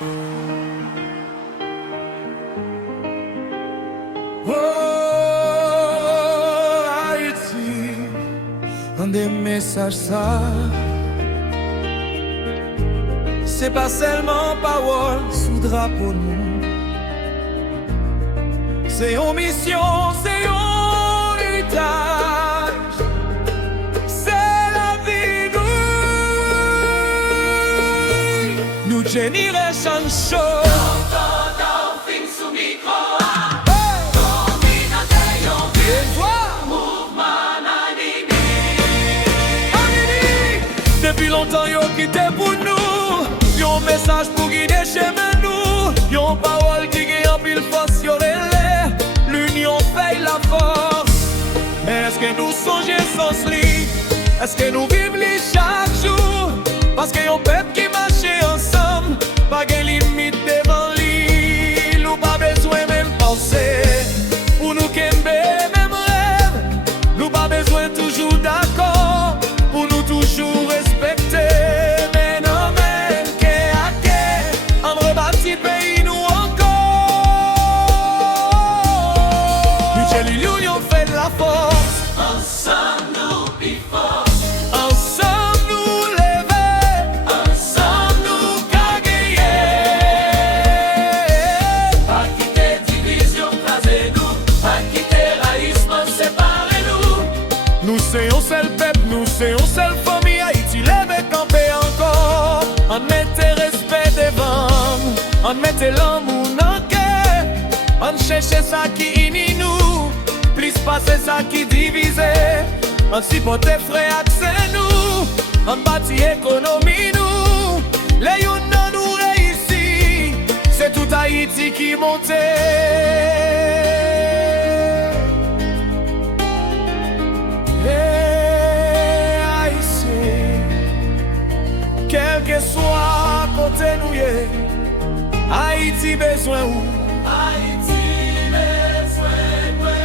Oh, Haïti, un des messages ça, c'est pas seulement parole sous drapeau nous, c'est une mission, c'est un héritage, c'est la vie nous génération chaud. Depuis longtemps, yo quitté pour nous. Yon message pour guider chemin nous. Yon parole qui gagne en pile force, yo relais. L'union fait la force. Mais est-ce que nous songeons sans li? Est-ce que nous vivons li chaque jour? Parce que yon peuple qui marche ensemble, pas de limite devant lui. Nous pas besoin même penser. Pour nous kembe même rêve. Nous pas besoin toujours d'accord. Pour nous toujours respecter. Mais non, mais on rebâtit pays nous encore. Mutuelle union fait la force. Ensemble nous plus fort. Ensemble nous lever. Ensemble nous gagner. Pas quitter division, craser nous. Pas quitter raïsme, séparer nous. Nous c'est un seul peuple, nous c'est un seul famille. Haïti lève camper encore. On mettait respect devant, on mettait l'amour dans le cœur. On cherchait ça qui unit nous, plus pas c'est ça qui divisait. On supportait frère accès nous, on bâtit économie nous. Les Younans nous réussit, c'est tout Haïti qui montait. Quel que soit côté nous yé, Haïti besoin ou Haïti besoin moi.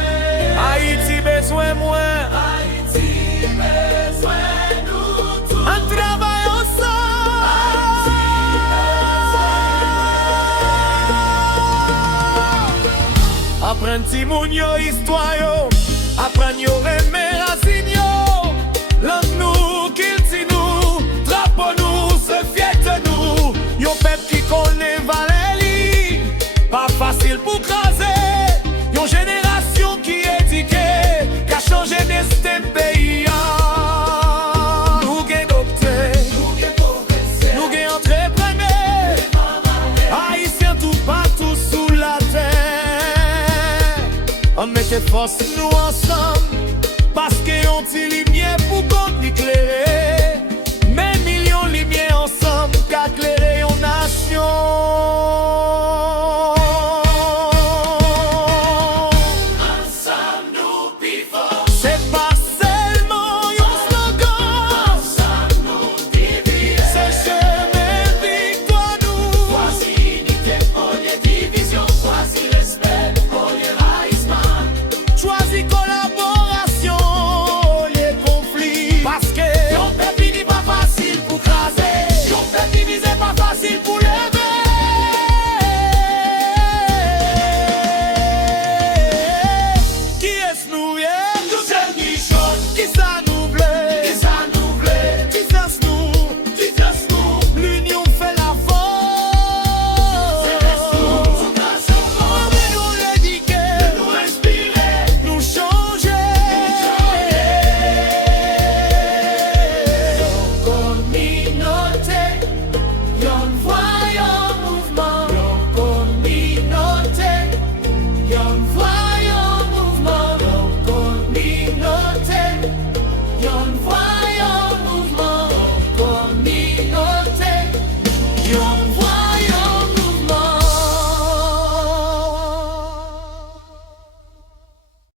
Haïti besoin moins. Haïti besoin nous tous. On travaille ensemble. Apprenti moun yo histoire yo, apprendre yo aimer racine yo. Langue nous, culture nous, drapeau nous, se fiette nous. Yon peuple qui connaît Valérie, pas facile pour craser. Yon génération qui éduquée, qui a changé destin pays. Nous gen docteur, nous gen entrepreneur, haïtiens tout partout sous la terre. On mettait force nous ensemble, parce que yon ti lumière pour qu'on éclairer.